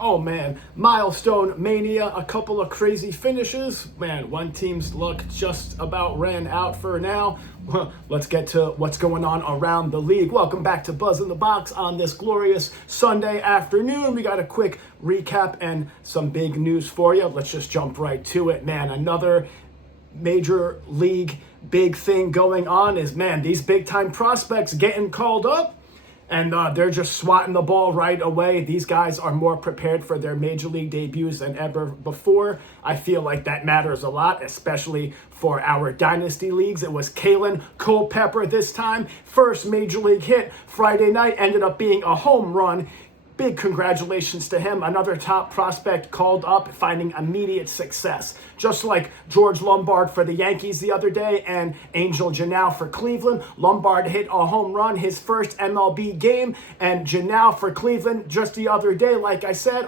Oh man, milestone mania, a couple of crazy finishes. Man, one team's luck just about ran out for now. Let's get to what's going on around the league. Welcome back to Buzz in the Box on this glorious Sunday afternoon. We got a quick recap and some big news for you. Let's just jump right to it, man. Another major league big thing going on is, man, these big time prospects getting called up. And they're just swatting the ball right away. These guys are more prepared for their major league debuts than ever before. I feel like that matters a lot, especially for our dynasty leagues. It was Kalen Culpepper this time. First major league hit Friday night, ended up being a home run. Big congratulations to him. Another top prospect called up, finding immediate success. Just like George Lombard for the Yankees the other day and Angel Janau for Cleveland. Lombard hit a home run his first MLB game, and Janau for Cleveland just the other day, like I said,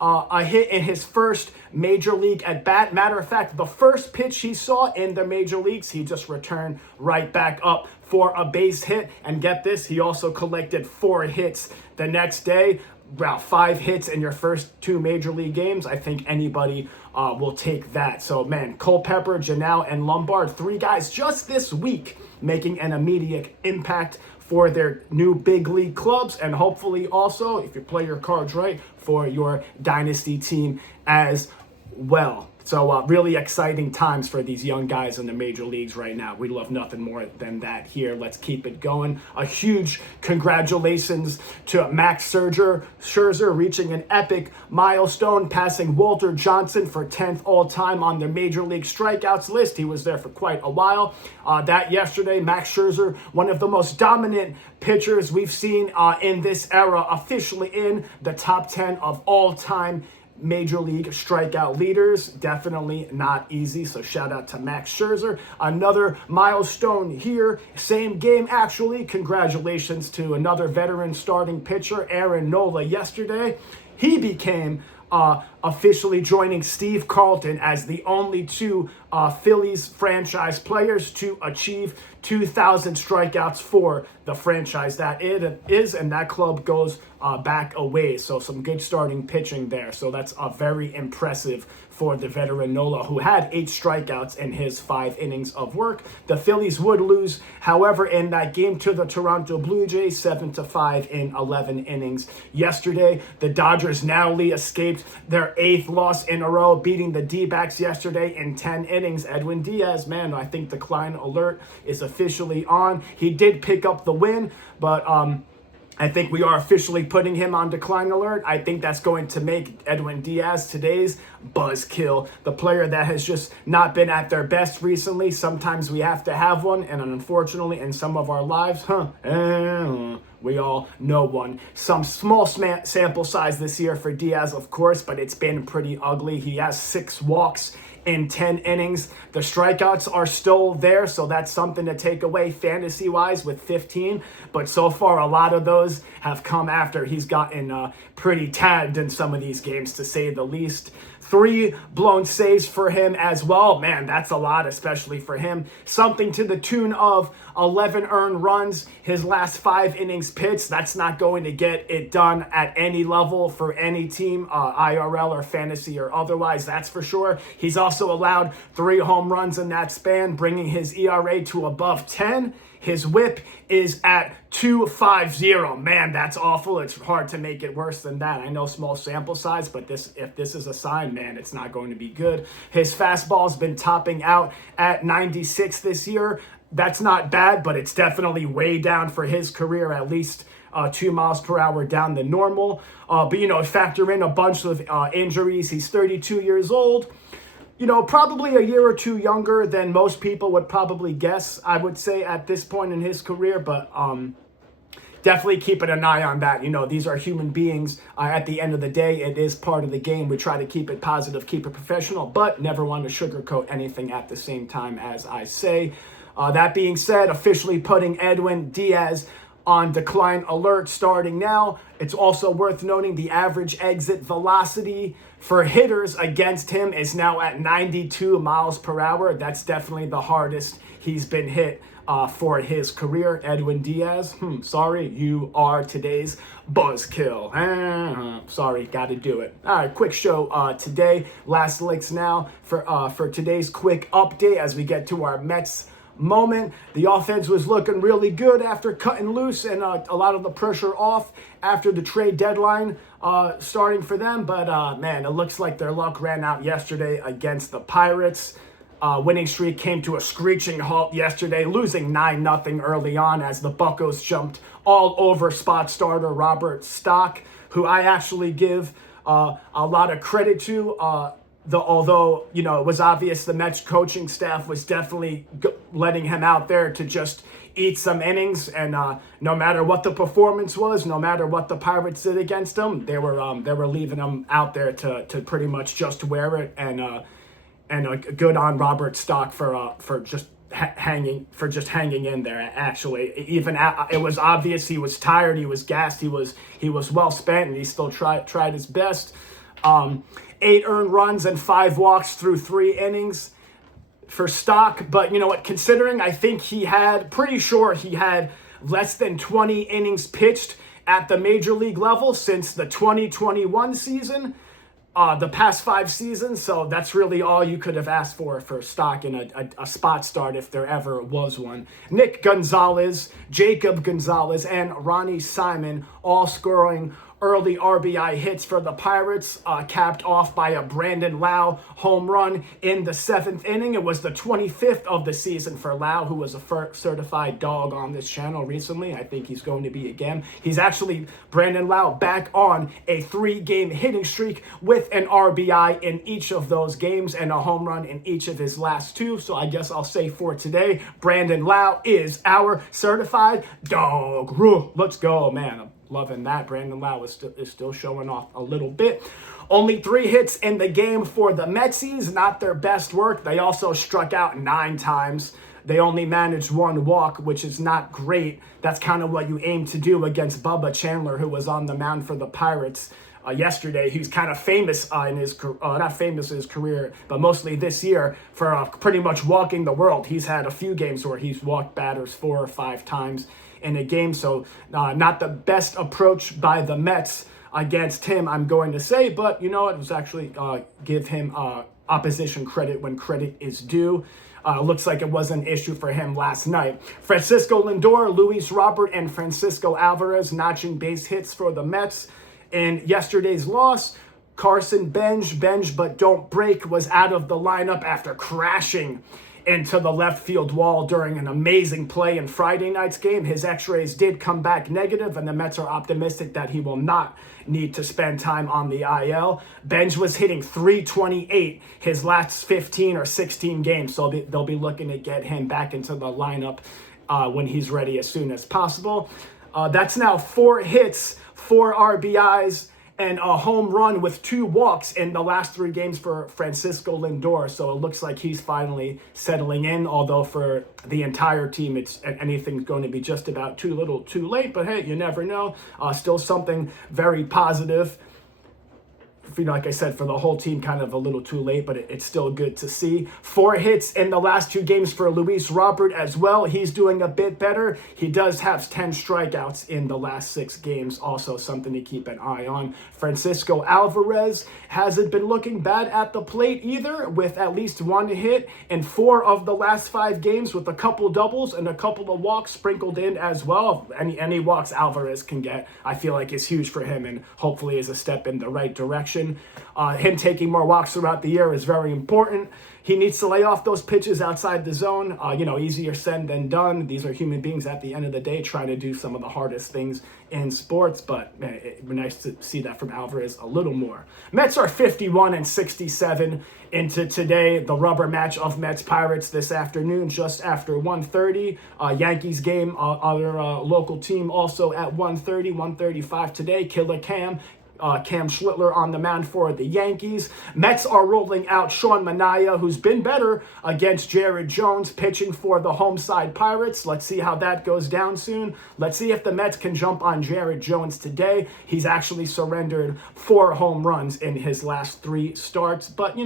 a hit in his first major league at bat. Matter of fact, the first pitch he saw in the major leagues, he just returned right back up for a base hit. And get this, he also collected 4 hits the next day. Wow, 5 hits in your first 2 major league games. I think anybody will take that. So, man, Culpepper, Janau, and Lombard, 3 guys just this week making an immediate impact for their new big league clubs, and hopefully also, if you play your cards right, for your dynasty team as well. So really exciting times for these young guys in the major leagues right now. We love nothing more than that here. Let's keep it going. A huge congratulations to Max Scherzer reaching an epic milestone, passing Walter Johnson for 10th all-time on the major league strikeouts list. He was there for quite a while. That yesterday, Max Scherzer, one of the most dominant pitchers we've seen in this era, officially in the top 10 of all-time major league strikeout leaders. Definitely not easy, so shout out to Max Scherzer. Another milestone here, same game actually. Congratulations to another veteran starting pitcher, Aaron Nola, yesterday. He became officially joining Steve Carlton as the only 2 Phillies franchise players to achieve 2,000 strikeouts for the franchise. That it is, and that club goes back a ways. So some good starting pitching there. So that's very impressive for the veteran Nola, who had 8 strikeouts in his 5 innings of work. The Phillies would lose, however, in that game to the Toronto Blue Jays, 7-5 in 11 innings yesterday. The Dodgers narrowly escaped their 8th loss in a row, beating the D-backs yesterday in 10 innings. Edwin Diaz, man, I think decline alert is officially on. He did pick up the win, but I think we are officially putting him on decline alert. I think that's going to make Edwin Diaz today's Buzzkill, the player that has just not been at their best recently. Sometimes we have to have one, and unfortunately in some of our lives, we all know one. Some small sample size this year for Diaz, of course, but it's been pretty ugly. He has 6 walks in 10 innings. The strikeouts are still there, so that's something to take away fantasy-wise with 15. But so far, a lot of those have come after he's gotten pretty tagged in some of these games, to say the least. 3 blown saves for him as well. Man, that's a lot, especially for him. Something to the tune of 11 earned runs his last 5 innings pitched. That's not going to get it done at any level for any team, IRL or fantasy or otherwise, that's for sure. He's also allowed 3 home runs in that span, bringing his ERA to above 10. His whip is at 2.50. Man, that's awful. It's hard to make it worse than that. I know small sample size, but if this is a sign, man, it's not going to be good. His fastball's been topping out at 96 this year. That's not bad, but it's definitely way down for his career, at least 2 miles per hour down the normal. But, factor in a bunch of injuries. He's 32 years old. Probably a year or 2 younger than most people would probably guess, I would say, at this point in his career. But definitely keeping an eye on that. These are human beings. At the end of the day, it is part of the game. We try to keep it positive, keep it professional, but never want to sugarcoat anything at the same time, as I say. That being said, officially putting Edwin Diaz on decline alert starting now. It's also worth noting the average exit velocity for hitters against him is now at 92 miles per hour. That's definitely the hardest he's been hit for his career. Edwin Diaz, sorry, you are today's Buzzkill. Sorry, got to do it. All right, quick show today. Last licks now for today's quick update as we get to our Mets moment. The offense was looking really good after cutting loose and a lot of the pressure off after the trade deadline starting for them. But man, it looks like their luck ran out yesterday against the Pirates. Winning streak came to a screeching halt yesterday, losing 9-0 early on as the Buccos jumped all over spot starter Robert Stock, who I actually give a lot of credit to. Although, you know, it was obvious the Mets coaching staff was definitely letting him out there to just eat some innings, and no matter what the performance was, no matter what the Pirates did against him, they were leaving him out there to pretty much just wear it, and good on Robert Stock for just hanging in there. Actually, even it was obvious he was tired, he was gassed, he was well spent, and he still tried his best. 8 earned runs and 5 walks through 3 innings for Stock. But you know what, considering I think pretty sure he had less than 20 innings pitched at the major league level since the 2021 season, the past 5 seasons. So that's really all you could have asked for Stock in a spot start if there ever was one. Nick Gonzalez, Jacob Gonzalez, and Ronnie Simon all scoring early RBI hits for the Pirates, capped off by a Brandon Lau home run in the 7th inning. It was the 25th of the season for Lau, who was a certified dog on this channel recently. I think he's going to be again. He's actually, Brandon Lau, back on a 3-game hitting streak with an RBI in each of those games and a home run in each of his last 2. So I guess I'll say for today, Brandon Lau is our certified dog. Let's go, man. I'm loving that. Brandon Lau is still showing off a little bit. Only 3 hits in the game for the Metsies, not their best work. They also struck out 9 times. They only managed 1 walk, which is not great. That's kind of what you aim to do against Bubba Chandler, who was on the mound for the Pirates yesterday. He was kind of famous in his not famous in his career, but mostly this year for pretty much walking the world. He's had a few games where he's walked batters 4 or 5 times in a game, so not the best approach by the Mets against him, I'm going to say, but you know, it was actually give him opposition credit when credit is due. Looks like it was an issue for him last night. Francisco Lindor, Luis Robert, and Francisco Alvarez notching base hits for the Mets. In yesterday's loss, Carson Benj but don't break, was out of the lineup after crashing into the left field wall during an amazing play in Friday night's game. His x-rays did come back negative, and the Mets are optimistic that he will not need to spend time on the IL. Benj was hitting .328 his last 15 or 16 games, so they'll be looking to get him back into the lineup when he's ready as soon as possible. That's now 4 hits, 4 RBIs, and a home run with 2 walks in the last 3 games for Francisco Lindor. So it looks like he's finally settling in, although for the entire team, anything's going to be just about too little too late. But hey, you never know. Still something very positive. You know, like I said, for the whole team, kind of a little too late, but it's still good to see. 4 hits in the last 2 games for Luis Robert as well. He's doing a bit better. He does have 10 strikeouts in the last 6 games, also something to keep an eye on. Francisco Alvarez hasn't been looking bad at the plate either, with at least 1 hit in 4 of the last 5 games, with a couple doubles and a couple of walks sprinkled in as well. Any walks Alvarez can get, I feel like, is huge for him, and hopefully is a step in the right direction. Him taking more walks throughout the year is very important. He needs to lay off those pitches outside the zone. Easier said than done. These are human beings at the end of the day trying to do some of the hardest things in sports, but man, it'd be nice to see that from Alvarez a little more. Mets are 51-67 into today, the rubber match of Mets-Pirates this afternoon, just after 1:30. Yankees game, other local team also at 1:30, 1:35 today. Killer Cam Schlittler on the mound for the Yankees. Mets are rolling out Sean Manaea, who's been better against Jared Jones, pitching for the home side Pirates. Let's see how that goes down soon. Let's see if the Mets can jump on Jared Jones today. He's actually surrendered 4 home runs in his last 3 starts. But,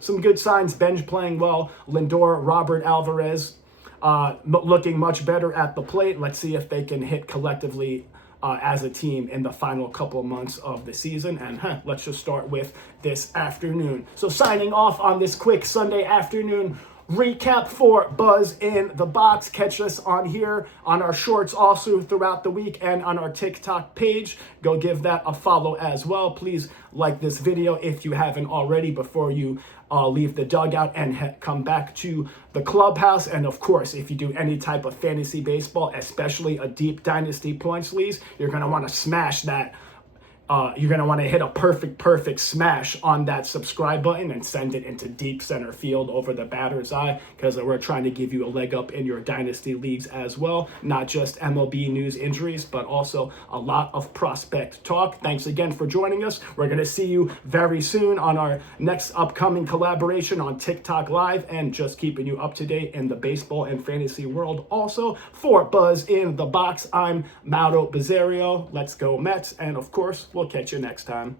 some good signs. Benj playing well. Lindor, Robert, Alvarez. looking much better at the plate. Let's see if they can hit collectively as a team in the final couple of months of the season. And let's just start with this afternoon. So signing off on this quick Sunday afternoon recap for Buzz in the Box. Catch us on here on our shorts also throughout the week and on our TikTok page. Go give that a follow as well. Please like this video if you haven't already before you leave the dugout and come back to the clubhouse. And of course, if you do any type of fantasy baseball, especially a deep dynasty points leagues, you're going to want to smash that. You're going to want to hit a perfect smash on that subscribe button and send it into deep center field over the batter's eye, because we're trying to give you a leg up in your dynasty leagues as well. Not just MLB news injuries, but also a lot of prospect talk. Thanks again for joining us. We're going to see you very soon on our next upcoming collaboration on TikTok Live, and just keeping you up to date in the baseball and fantasy world. Also, for Buzz in the Box, I'm Mauro Bizzario. Let's go Mets. And of course, we'll catch you next time.